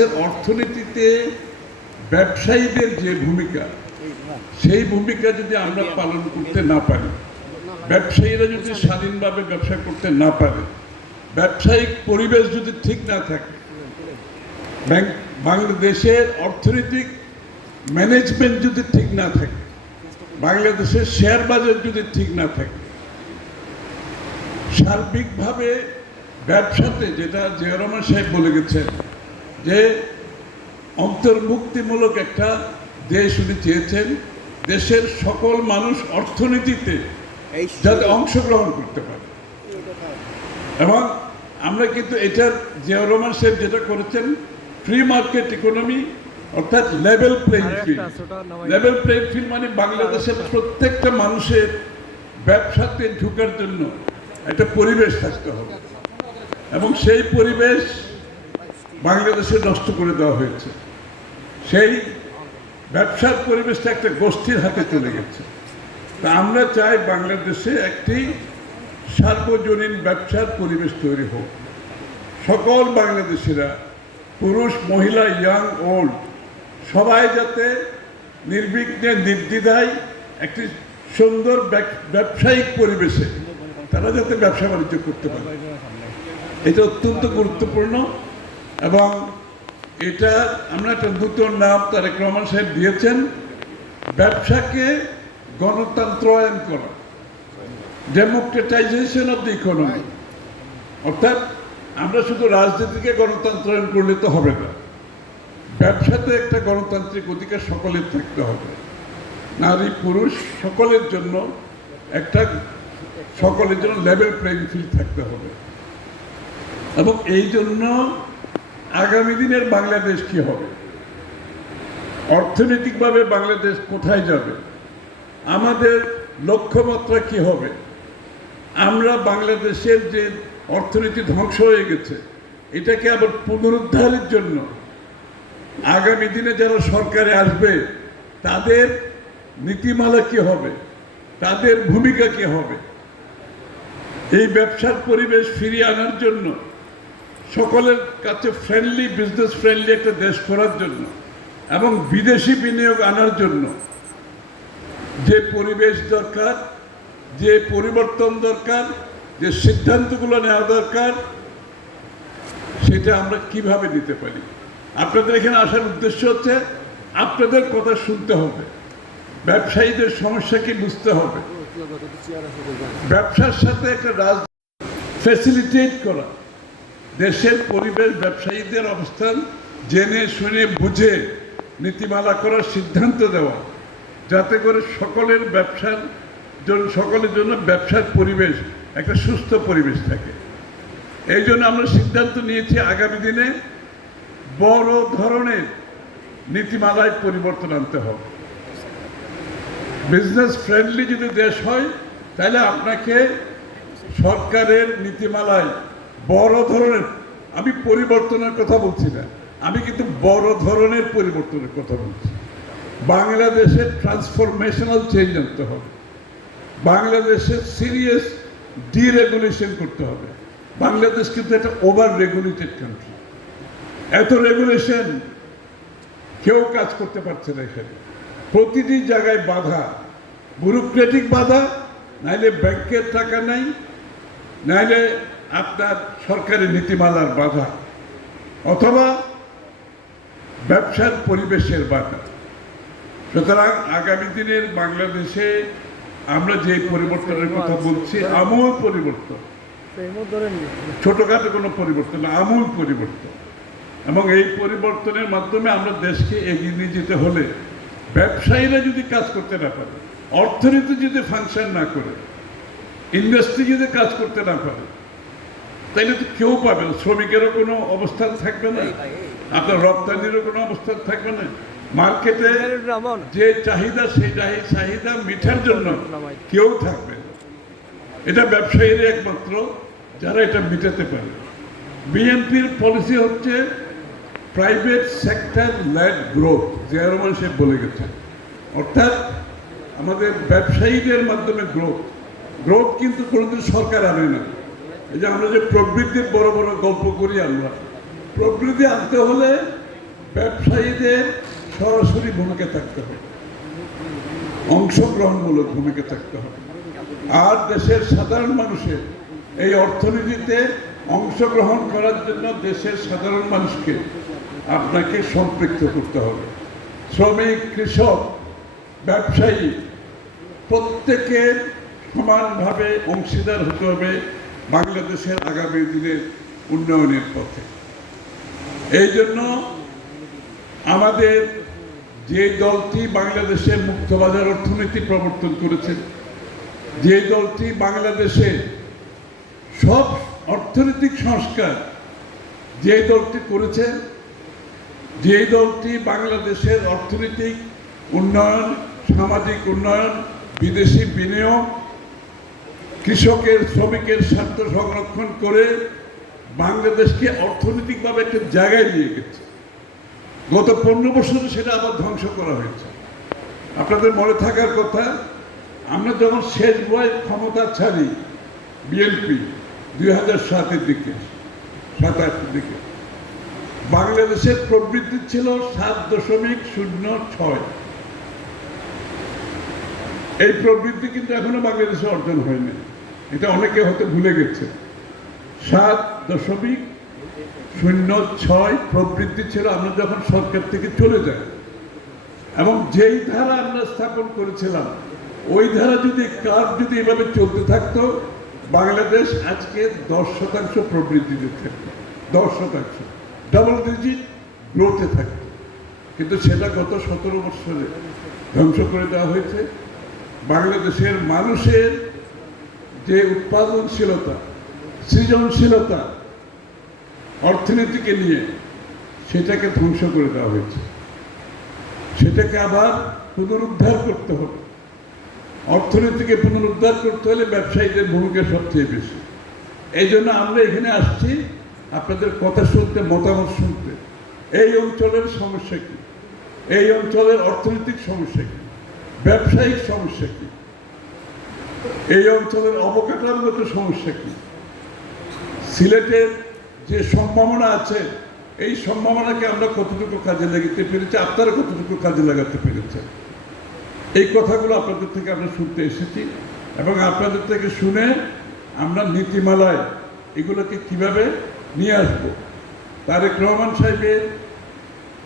বাংলাদেশের অর্থনীতিতে ব্যবসায়ীদের যে ভূমিকা, সেই ভূমিকা যদি আমরা পালন করতে না পারি, ব্যবসায়ীরা যদি স্বাধীনভাবে ব্যবসা করতে না পারে, ব্যবসায়িক পরিবেশ যদি ঠিক না থাকে, বাংলাদেশের অর্থনৈতিক ম্যানেজমেন্ট যদি ঠিক না থাকে, বাংলাদেশের শেয়ার বাজার যদি ঠিক না থাকে, সার্বিকভাবে ব্যবসাতে, যেটা জিয়াউর রহমান সাহেব বলে গেছেন যে অন্তর্ভুক্তিমূলক একটা দেশ উনি চেয়েছেন, দেশের সকল মানুষ অর্থনীতিতে যাতে অংশগ্রহণ করতে পারে। এবং আমরা কিন্তু এটার জিয়াউর রহমান সাহেব যেটা করেছেন, ফ্রি মার্কেট ইকোনমি, অর্থাৎ level playing field. Level playing field মানে বাংলাদেশের প্রত্যেকটা মানুষের ব্যবসাতে ঢোকার জন্য একটা পরিবেশ থাকতে হবে, এবং সেই পরিবেশ বাংলাদেশে নষ্ট করে দেওয়া হয়েছে। সেই ব্যবসার পরিবেশটা একটা গোষ্ঠীর হাতে চলে গেছে। তা আমরা চাই বাংলাদেশে একটি সার্বজনীন ব্যবসার পরিবেশ তৈরি হোক। সকল বাংলাদেশিরা, পুরুষ, মহিলা, ইয়াং, ওল্ড, সবাই যাতে নির্বিঘ্নে, নির্দ্বিধায় একটি সুন্দর ব্যবসায়িক পরিবেশে তারা যাতে ব্যবসা বাণিজ্য করতে পারে, এটা অত্যন্ত গুরুত্বপূর্ণ। এবং এটা আমরা একটা নতুন নাম তারেক রহমান সাহেব দিয়েছেন, ব্যবসাকে গণতন্ত্রায়ন করা, ডেমোক্রেটাইজেশন অফ দ্য ইকোনমি। অর্থাৎ আমরা শুধু রাজনীতিকে গণতন্ত্রায়ন করলে তো হবে না, ব্যবসাতে একটা গণতান্ত্রিক অধিকার সকলের থাকতে হবে, নারী পুরুষ সকলের জন্য একটা, সকলের জন্য লেভেল প্লেইং ফিল্ড থাকতে হবে। এবং এই জন্য আগামী দিনের বাংলাদেশ কি হবে, অর্থনৈতিকভাবে বাংলাদেশ কোথায় যাবে, আমাদের লক্ষ্যমাত্রা কি হবে, আমরা বাংলাদেশের যে অর্থনীতি ধ্বংস হয়ে গেছে এটাকে আবার পুনরুদ্ধারের জন্য আগামী দিনে যারা সরকারে আসবে তাদের নীতিমালা কি হবে, তাদের ভূমিকা কি হবে, এই ব্যবসার পরিবেশ ফিরিয়ে আনার জন্য, সকলের কাছে ফ্রেন্ডলি, বিজনেস ফ্রেন্ডলি একটা দেশ করার জন্য, এবং বিদেশি বিনিয়োগ আনার জন্য যে পরিবেশ দরকার, যে পরিবর্তন দরকার, যে সিদ্ধান্তগুলো নেওয়া দরকার, সেটা আমরা কিভাবে দিতে পারি। আপনাদের এখানে আসার উদ্দেশ্য হচ্ছে আপনাদের কথা শুনতে হবে, ব্যবসায়ীদের সমস্যা কি বুঝতে হবে, ব্যবসার সাথে একটা ফ্যাসিলিটেট করা, দেশের পরিবেশ, ব্যবসায়ীদের অবস্থান জেনে শুনে বুঝে নীতিমালা করার সিদ্ধান্ত দেওয়া, যাতে করে সকলের ব্যবসার জন্য, সকলের জন্য ব্যবসার পরিবেশ একটা সুস্থ পরিবেশ থাকে। এই জন্য আমরা সিদ্ধান্ত নিয়েছি আগামী দিনে বড় ধরনের নীতিমালায় পরিবর্তন আনতে হবে। বিজনেস ফ্রেন্ডলি যদি দেশ হয় তাহলে আপনাকে সরকারের নীতিমালায় বড় ধরনের, আমি পরিবর্তনের কথা বলছি না, আমি কিন্তু বড় ধরনের পরিবর্তনের কথা বলছি। বাংলাদেশের ট্রান্সফরমেশনাল চেঞ্জ আনতে হবে, বাংলাদেশের সিরিয়াস ডিরেগুলেশন করতে হবে। বাংলাদেশ কিন্তু একটা ওভার রেগুলেটেড কান্ট্রি, এত রেগুলেশন কেউ কাজ করতে পারছে না এখানে, প্রতিটি জায়গায় বাধা, ব্যুরোক্রেটিক বাধা, নাইলে ব্যাংকের টাকা নাই, নাইলে আপনার সরকারি নীতিমালার বাধা, অথবা ব্যবসার পরিবেশের বাধা। সুতরাং আগামী দিনের বাংলাদেশে আমরা যে পরিবর্তনের কথা বলছি, আমূল পরিবর্তন, ছোটখাটো কোনো পরিবর্তন না, আমূল পরিবর্তন। এবং এই পরিবর্তনের মাধ্যমে আমরা দেশকে এগিয়ে নিয়ে যেতে হলে ব্যবসায়ীরা যদি কাজ করতে না পারে, অর্থনীতি যদি ফাংশন না করে, ইন্ডাস্ট্রি যদি কাজ করতে না পারে, তাইলে তো কেউ পাবে না। শ্রমিকেরও কোনো অবস্থান থাকবে না, আপনার রপ্তানিরও কোনো অবস্থান থাকবে না, মার্কেটে যে চাহিদা, সেই চাহিদা মিটার জন্য কেউ থাকবে না। এটা ব্যবসায়ীরা একমাত্র যারা এটা মিটাতে পারে। বিএনপির পলিসি হচ্ছে private sector led growth, Ziaur Rahman সাহেব বলে গেছেন। অর্থাৎ আমাদের ব্যবসায়ীদের মাধ্যমে গ্রোথ কিন্তু কোনোদিন সরকার আনে না। এই যে আমরা যে প্রবৃদ্ধির বড় বড় গল্প করি, আমরা প্রবৃদ্ধি আনতে হলে ব্যবসায়ীদের সরাসরি ভূমিকা থাকতে হবে, অংশগ্রহণমূলক ভূমিকা থাকতে হবে। আর দেশের সাধারণ মানুষের এই অর্থনীতিতে অংশগ্রহণ করার জন্য দেশের সাধারণ মানুষকে আপনাকে সম্পৃক্ত করতে হবে। শ্রমিক, কৃষক, ব্যবসায়ী প্রত্যেকের সমানভাবে অংশীদার হতে হবে বাংলাদেশের আগামী দিনের উন্নয়নের পথে। এই জন্য আমাদের যে দলটি বাংলাদেশে মুক্তবাজার অর্থনীতি প্রবর্তন করেছে, যে দলটি বাংলাদেশে সব অর্থনৈতিক সংস্কার যে দলটি করেছে, যে দলটি বাংলাদেশের অর্থনৈতিক উন্নয়ন, সামাজিক উন্নয়ন, বিদেশি বিনিয়োগ, কৃষকের, শ্রমিকের স্বার্থ সংরক্ষণ করে বাংলাদেশকে অর্থনৈতিকভাবে একটা জায়গায় নিয়ে গেছে। গত 15 বছরে সেটা আবার ধ্বংস করা হয়েছে। আপনাদের মনে থাকার কথা, আমরা যখন শেষ বয় ক্ষমতা ছাড়ি বিএনপি 2007-এর দিকে, 7-8 দিকে, বাংলাদেশের প্রবৃদ্ধি ছিল 7.06। এই প্রবৃদ্ধি কিন্তু এখনো বাংলাদেশে অর্জন হয়নি, এটা অনেকে হয়তো ভুলে গেছে। 7.06 প্রবৃদ্ধি ছিল আমরা যখন সরকার থেকে চলে যাই, এবং যেই ধারা আমরা স্থাপন করেছিলাম ওই ধারা যদি যদি এভাবে চলতে থাকতো, বাংলাদেশ আজকে 10% প্রবৃদ্ধিতে থাকতো, 10% ডাবল ডিজিট গ্রোথে থাকতো। কিন্তু সেটা গত 17 বছরে ধ্বংস করে দেওয়া হয়েছে। বাংলাদেশের মানুষের যে উৎপাদনশীলতা, সৃজনশীলতা অর্থনীতিকে নিয়ে, সেটাকে ধ্বংস করে দেওয়া হয়েছে। সেটাকে আবার পুনরুদ্ধার করতে হবে। অর্থনীতিকে পুনরুদ্ধার করতে হলে ব্যবসায়ীদের ভূমিকা সবচেয়ে বেশি। এই জন্য আমরা এখানে আসছি আপনাদের কথা শুনতে, মতামত শুনতে। এই অঞ্চলের সমস্যা কি, এই অঞ্চলের অর্থনৈতিক সমস্যা কি, ব্যবসায়িক সমস্যা কি, এই অঞ্চলের অবকাঠামোগত সমস্যা কি, সিলেটের যে সম্ভাবনা আছে এই সম্ভাবনাকে আমরা কতটুকু কাজে লাগাতে পেরেছি, আপনারা কতটুকু কাজে লাগাতে পেরেছেন, এই কথাগুলো আপনাদের থেকে আমরা শুনতে এসেছি। এবং আপনাদের থেকে শুনে আমরা নীতিমালায় এগুলোকে কিভাবে নিয়ে আসব। তারেক রহমান সাহেবের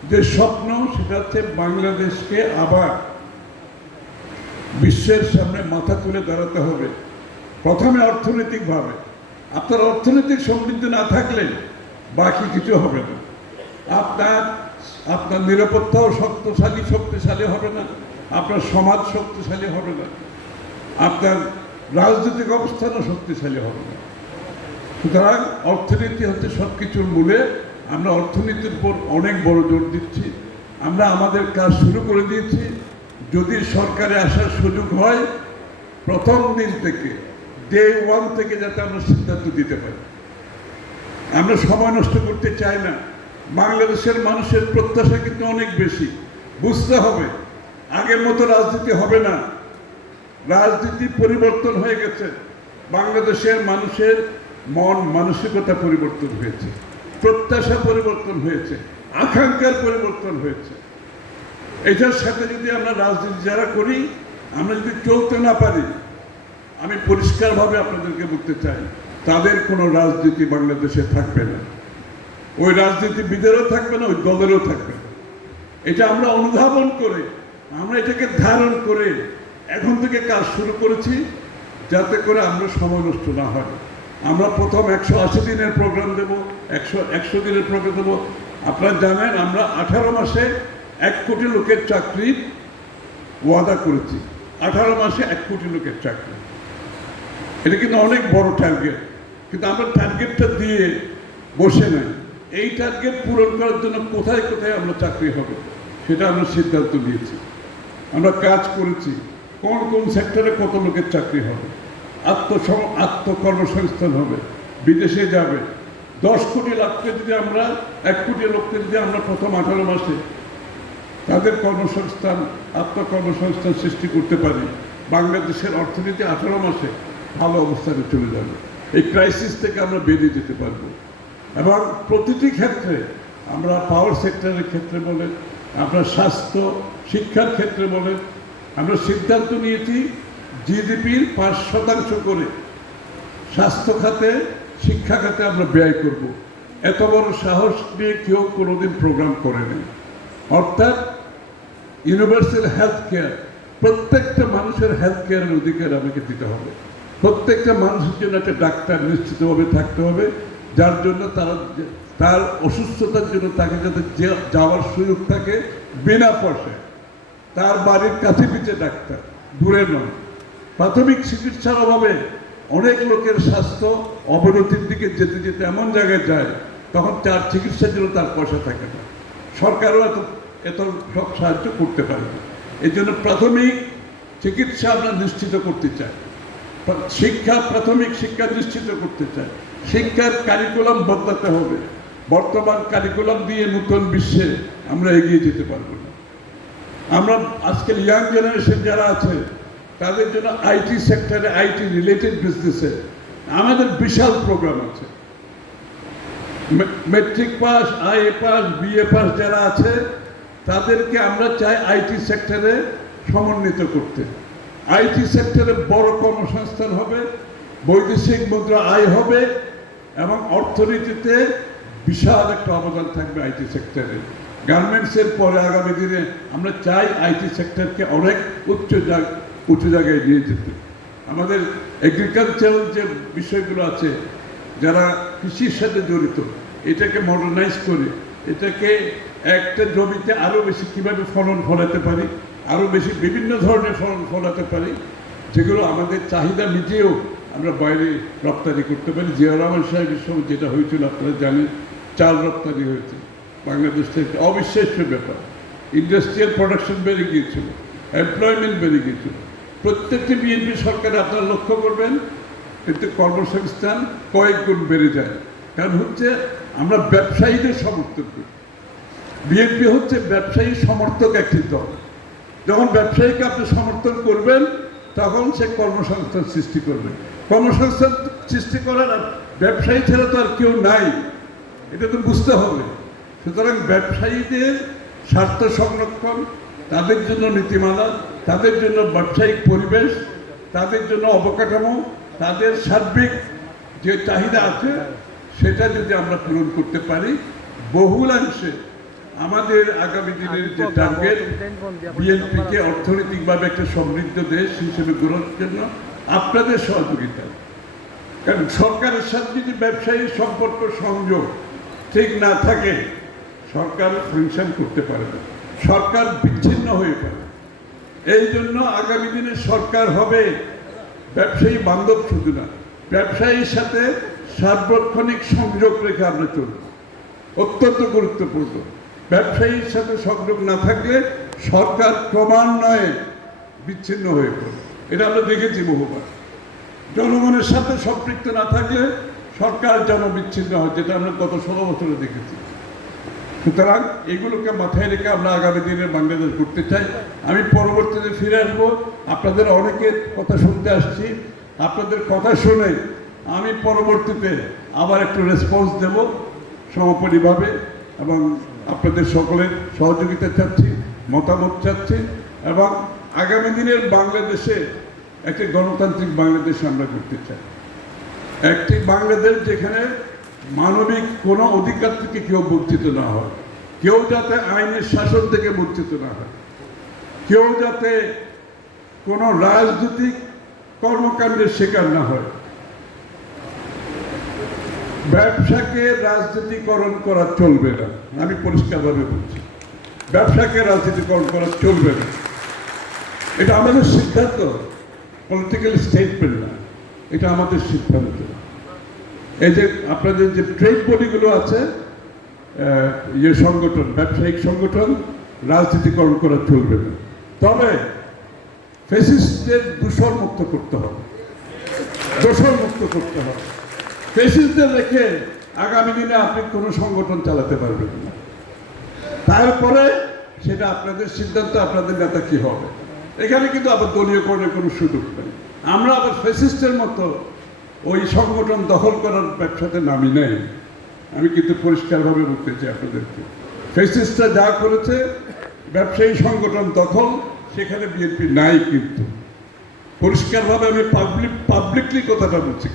যে স্বপ্ন, সেটা হচ্ছে বাংলাদেশকে আবার বিশ্বের সামনে মাথা তুলে দাঁড়াতে হবে। প্রথমে অর্থনৈতিকভাবে, আপনার অর্থনৈতিক সমৃদ্ধি না থাকলে বাকি কিছু হবে না। আপনার নিরাপত্তাও শক্তিশালী হবে না, আপনার সমাজ শক্তিশালী হবে না, আপনার রাজনৈতিক অবস্থানও শক্তিশালী হবে না। সুতরাং অর্থনীতি হচ্ছে সব কিছুর মূলে। আমরা অর্থনীতির উপর অনেক বড় জোর দিচ্ছি। আমরা আমাদের কাজ শুরু করে দিয়েছি। যদি সরকারে আসার সুযোগ হয়, প্রথম দিন থেকে, ডে 1 থেকে যাতে আমরা সিদ্ধান্ত দিতে পারি। আমরা সময় নষ্ট করতে চাই না। বাংলাদেশের মানুষের প্রত্যাশা কিন্তু অনেক বেশি। বুঝতে হবে, আগের মতো রাজনীতি হবে না। রাজনীতি পরিবর্তন হয়ে গেছে। বাংলাদেশের মানুষের মন মানসিকতা পরিবর্তন হয়েছে, প্রত্যাশা পরিবর্তন হয়েছে, আকাঙ্ক্ষার পরিবর্তন হয়েছে। এটার সাথে যদি আমরা রাজনীতি যারা করি, আমরা যদি চলতে না পারি, আমি পরিষ্কারভাবে আপনাদেরকে বলতে চাই, তাদের কোনো রাজনীতি বাংলাদেশে থাকবে না। ওই রাজনীতিবিদেরও থাকবে না, ওই দলেরও থাকবে না। এটা আমরা অনুধাবন করে, আমরা এটাকে ধারণ করে এখন থেকে কাজ শুরু করেছি, যাতে করে আমরা সময় নষ্ট না হয়। আমরা প্রথম 180 দিনের প্রোগ্রাম দেব, 100 দিনের প্রোগ্রাম দেবো। আপনারা জানেন আমরা 18 মাসে 1 কোটি লোকের চাকরির ওয়াদা করেছি। 18 মাসে 1 কোটি লোকের চাকরি, এটা কিন্তু অনেক বড় টার্গেট। কিন্তু আমরা টার্গেটটা দিয়ে বসে নাই। এই টার্গেট পূরণ করার জন্য কোথায় কোথায় আমরা চাকরি হবে সেটা আমরা সিদ্ধান্ত নিয়েছি। আমরা কাজ করেছি কোন কোন সেক্টরে কত লোকের চাকরি হবে, আত্মকর্মসংস্থান হবে, বিদেশে যাবে। 10 কোটি লোককে যদি আমরা 1 কোটি লোককে যদি আমরা প্রথম 18 মাসে তাদের কর্মসংস্থান, আত্মকর্মসংস্থান সৃষ্টি করতে পারি, বাংলাদেশের অর্থনীতি 18 মাসে ভালো অবস্থানে চলে যাবে। এই ক্রাইসিস থেকে আমরা বেরিয়ে যেতে পারবো। এবং প্রতিটি ক্ষেত্রে আমরা পাওয়ার সেক্টরের ক্ষেত্রে বলেন, আমরা স্বাস্থ্য শিক্ষার ক্ষেত্রে বলেন, আমরা সিদ্ধান্ত নিয়েছি জিডিপির 5% করে স্বাস্থ্য খাতে শিক্ষা খাতে আমরা ব্যয় করব। এত বড় সাহস নিয়ে কেউ কোনোদিন প্রোগ্রাম করেনি। অর্থাৎ ইউনিভার্সাল হেলথ কেয়ার, প্রত্যেকটা মানুষের হেলথ কেয়ারের অধিকার আমাকে দিতে হবে। প্রত্যেকটা মানুষের জন্য একটা ডাক্তার নিশ্চিতভাবে থাকতে হবে, যার জন্য তার অসুস্থতার জন্য তাকে যাতে যাওয়ার সুযোগ থাকে বিনা পয়সায়, তার বাড়ির কাছে পিছে ডাক্তার, দূরে নয়। প্রাথমিক চিকিৎসার অভাবে অনেক লোকের স্বাস্থ্য অবনতির দিকে যেতে যেতে এমন জায়গায় যায়, তখন তার চিকিৎসার জন্য তার পয়সা থাকে না, সরকারও এত সব সাহায্য করতে পারে না। এই জন্য প্রাথমিক চিকিৎসা আমরা নিশ্চিত করতে চাই, শিক্ষা, প্রাথমিক শিক্ষা নিশ্চিত করতে চাই। শিক্ষার কারিকুলাম বদলাতে হবে। বর্তমান কারিকুলাম দিয়ে নতুন বিশ্বে আমরা এগিয়ে যেতে পারবো না। আমরা আজকাল ইয়াং জেনারেশন যারা আছে তাদের জন্য আইটি সেক্টরে, আইটি রিলেটেড বিজনেসে আমাদের বিশাল প্রোগ্রাম আছে। Matric pass, IA pass, BA pass যারা আছে তাদেরকে আমরা চাই আইটি সেক্টরে সমন্বিত করতে। আইটি সেক্টরে বড় কর্মসংস্থান হবে, বৈদেশিক মুদ্রা আয় হবে এবং অর্থনীতিতে বিশাল একটা অবদান থাকবে আইটি সেক্টরে। গার্মেন্টসের পরে আগামী দিনে আমরা চাই আইটি সেক্টরকে অনেক উঁচু জায়গায় নিয়ে যেতে। আমাদের এগ্রিকালচারাল যে বিষয়গুলো আছে, যারা কৃষির সাথে জড়িত, এটাকে মডার্নাইজ করে এটাকে একটা জমিতে আরও বেশি কীভাবে ফলন ফলাতে পারি, আরও বেশি বিভিন্ন ধরনের ফলন ফলাতে পারি, যেগুলো আমাদের চাহিদা মিটিয়েও আমরা বাইরে রপ্তানি করতে পারি। জিয়া রহমান সাহেবের সময় যেটা হয়েছিল আপনারা জানেন, চাল রপ্তানি হয়েছে বাংলাদেশ থেকে, অবিশ্বাস্য ব্যাপার। ইন্ডাস্ট্রিয়াল প্রোডাকশন বেড়ে গিয়েছিল, এমপ্লয়মেন্ট বেড়ে গিয়েছিল। প্রত্যেকটি বিএনপি সরকারে আপনারা লক্ষ্য করবেন কিন্তু কর্মসংস্থান কয়েক গুণ বেড়ে যায়। কারণ হচ্ছে আমরা ব্যবসায়ীদের সমর্থন করি। বিএনপি হচ্ছে ব্যবসায়ী সমর্থক একটি দল। যখন ব্যবসায়ীকে আপনি সমর্থন করবেন তখন সে কর্মসংস্থান সৃষ্টি করবে। কর্মসংস্থান সৃষ্টি করার ব্যবসায়ী ছাড়া তো আর কেউ নাই, এটা তো বুঝতে হবে। সুতরাং ব্যবসায়ীদের স্বার্থ সংরক্ষণ, তাদের জন্য নীতিমালা, তাদের জন্য ব্যবসায়িক পরিবেশ, তাদের জন্য অবকাঠামো, তাদের সার্বিক যে চাহিদা আছে সেটা যদি আমরা পূরণ করতে পারি, বহুলাংশে আমাদের আগামী দিনের যে টার্গেট, বিএনপিকে অর্থনৈতিকভাবে একটা সমৃদ্ধ দেশ হিসেবে গড়ার জন্য আপনাদের সহযোগিতা। কারণ সরকারের সাথে যদি ব্যবসায়ীর সম্পর্ক সংযোগ ঠিক না থাকে, সরকার ফাংশন করতে পারে না, সরকার বিচ্ছিন্ন হয়ে পড়ে। এই জন্য আগামী দিনে সরকার হবে ব্যবসায়ী বান্ধব, শুধু না, ব্যবসায়ীর সাথে সার্বক্ষণিক সংযোগ রেখে আমরা চলব, অত্যন্ত গুরুত্বপূর্ণ। ব্যবসায়ীর সাথে সংযোগ না থাকলে সরকার ক্রমান্বয়ে বিচ্ছিন্ন হয়ে পড়ে, এটা আমরা দেখেছি বহুবার। জনগণের সাথে সম্পৃক্ত না থাকলে সরকার জনবিচ্ছিন্ন হয়, যেটা আমরা গত 16 বছরে দেখেছি। সুতরাং এগুলোকে মাথায় রেখে আমরা আগামী দিনের বাংলাদেশ করতে চাই। আমি পরবর্তীতে ফিরে আসবো, আপনাদের অনেকের কথা শুনতে আসছি, আপনাদের কথা শুনে আমি পরবর্তীতে আবার একটু রেসপন্স দেব সমাপনীভাবে, এবং আপনাদের সকলের সহযোগিতা চাচ্ছি, মতামত চাচ্ছি, এবং আগামী দিনের বাংলাদেশে একটি গণতান্ত্রিক বাংলাদেশ আমরা করতে চাই। একটি বাংলাদেশ যেখানে মানবিক কোনো অধিকার থেকে কেউ বঞ্চিত না হয়, কেউ যাতে আইনের শাসন থেকে বঞ্চিত না হয়, কেউ যাতে কোনো রাজনৈতিক কর্মকাণ্ডের শিকার না হয়। ব্যবসাকে রাজনীতিকরণ করা চলবে না, আমি পরিষ্কারভাবে বলছি, ব্যবসাকে রাজনীতিকরণ করা চলবে না। এটা আমাদের সিদ্ধান্ত, পলিটিক্যাল স্টেটমেন্ট না, এটা আমাদের সিদ্ধান্ত। এই যে আপনাদের যে ট্রেড বডিগুলো আছে, ইয়ে সংগঠন, ব্যবসায়িক সংগঠন, রাজনীতিকরণ করা চলবে না। তবে ফ্যাসিস্টদের দূষণ মুক্ত করতে হবে, দূষণ মুক্ত করতে হবে। ফ্যাসিস্টদের রেখে আগামী দিনে আপনি কোনো সংগঠন চালাতে পারবেন না। তারপরে সেটা আপনাদের সিদ্ধান্ত, আপনাদের নেতা কি হবে। এখানে কিন্তু আবার দলীয়করণের কোনো সুযোগ নেই। আমরা আবার ফ্যাসিস্টের মতো ওই সংগঠন দখল করার ব্যবসাতে নামি নেই। আমি কিন্তু পরিষ্কারভাবে বলতে চাই আপনাদেরকে, ফ্যাসিস্টরা যা করেছে ব্যবসায়ী সংগঠন দখল, সেখানে বিএনপি নাই, কিন্তু পরিষ্কারভাবে আমি পাবলিকলি কথাটা বলছি।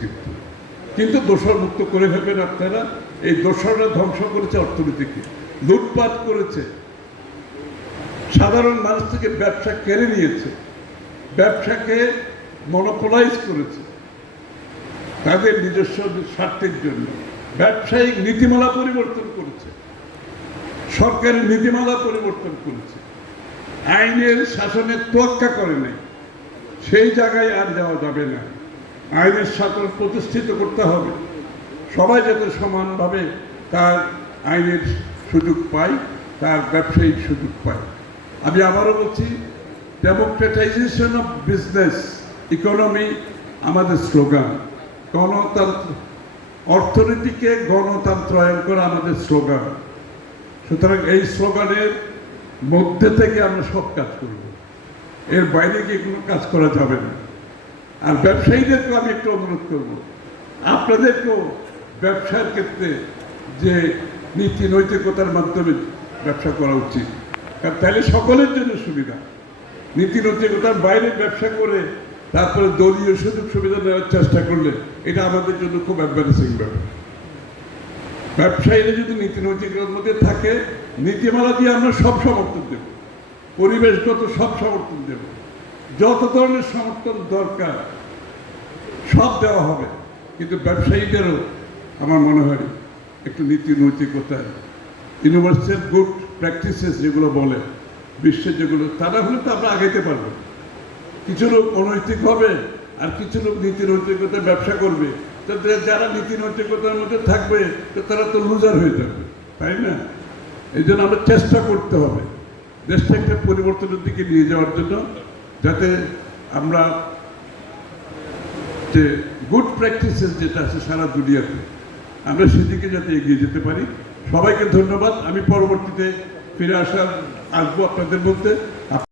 কিন্তু দোষর মুক্ত করে ফেলবেন আপনারা। এই দোষররা ধ্বংস করেছে অর্থনীতিকে, লুটপাট করেছে, সাধারণ মানুষ থেকে ব্যবসা কেড়ে নিয়েছে, ব্যবসাকে মনোপলাইজ করেছে তাদের নিজস্ব স্বার্থের জন্য। ব্যবসায়িক নীতিমালা পরিবর্তন করেছে, সরকারের নীতিমালা পরিবর্তন করেছে, আইনের শাসনের তোয়াক্কা করে নাই। সেই জায়গায় আর যাওয়া যাবে না। আইনের শাসন প্রতিষ্ঠিত করতে হবে, সবাই যাতে সমানভাবে তার আইনের সুযোগ পায়, তার ব্যবসায়িক সুযোগ পায়। আমি আবারও বলছি, ডেমোক্রেটাইজেশন অফ বিজনেস ইকোনমি আমাদের স্লোগান। গণতন্ত্র, অর্থনীতিকে গণতন্ত্রায়ন করা আমাদের স্লোগান। সুতরাং এই স্লোগানের মধ্যে থেকে আমরা সব কাজ করব, এর বাইরে গিয়ে কোনো কাজ করা যাবে না। আর ব্যবসায়ীদেরকেও আমি একটু অনুরোধ করব, আপনাদেরকেও ব্যবসার ক্ষেত্রে যে নীতি নৈতিকতার মাধ্যমে ব্যবসা করা উচিত, কারণ তাহলে সকলের জন্য সুবিধা। নীতি নৈতিকতার বাইরে ব্যবসা করে তারপরে দলীয় সুযোগ সুবিধা নেওয়ার চেষ্টা করলে এটা আমাদের জন্য খুব অ্যাডভান্সিং ব্যাপার। ব্যবসায়ীরা যদি নীতি নৈতিকতার মধ্যে থাকে, নীতিমালা দিয়ে আমরা সব সমর্থন দেব, পরিবেশগত সব সমর্থন দেব, যত ধরনের সমর্থন দরকার সব দেওয়া হবে। কিন্তু ব্যবসায়ীদেরও আমার মনে হয় একটু নীতি নৈতিকতার, ইউনিভার্সাল গুড প্র্যাকটিসেস যেগুলো বলে বিশ্বে, যেগুলো তারা হলে তো আমরা আগাইতে পারবো। কিছু লোক অনৈতিক হবে আর কিছু লোক নীতি নৈতিকতার ব্যবসা করবে, তো যারা নীতি নৈতিকতার মধ্যে থাকবে তো তারা তো লুজার হয়ে যাবে, তাই না? এই জন্য আমরা চেষ্টা করতে হবে দেশটা একটা পরিবর্তনের দিকে নিয়ে যাওয়ার জন্য, যাতে আমরা যে গুড প্র্যাকটিসেস যেটা আছে সারা দুনিয়াতে, আমরা সেদিকে যাতে এগিয়ে যেতে পারি। সবাইকে ধন্যবাদ। আমি পরবর্তীতে ফিরে আসবো আপনাদের মধ্যে।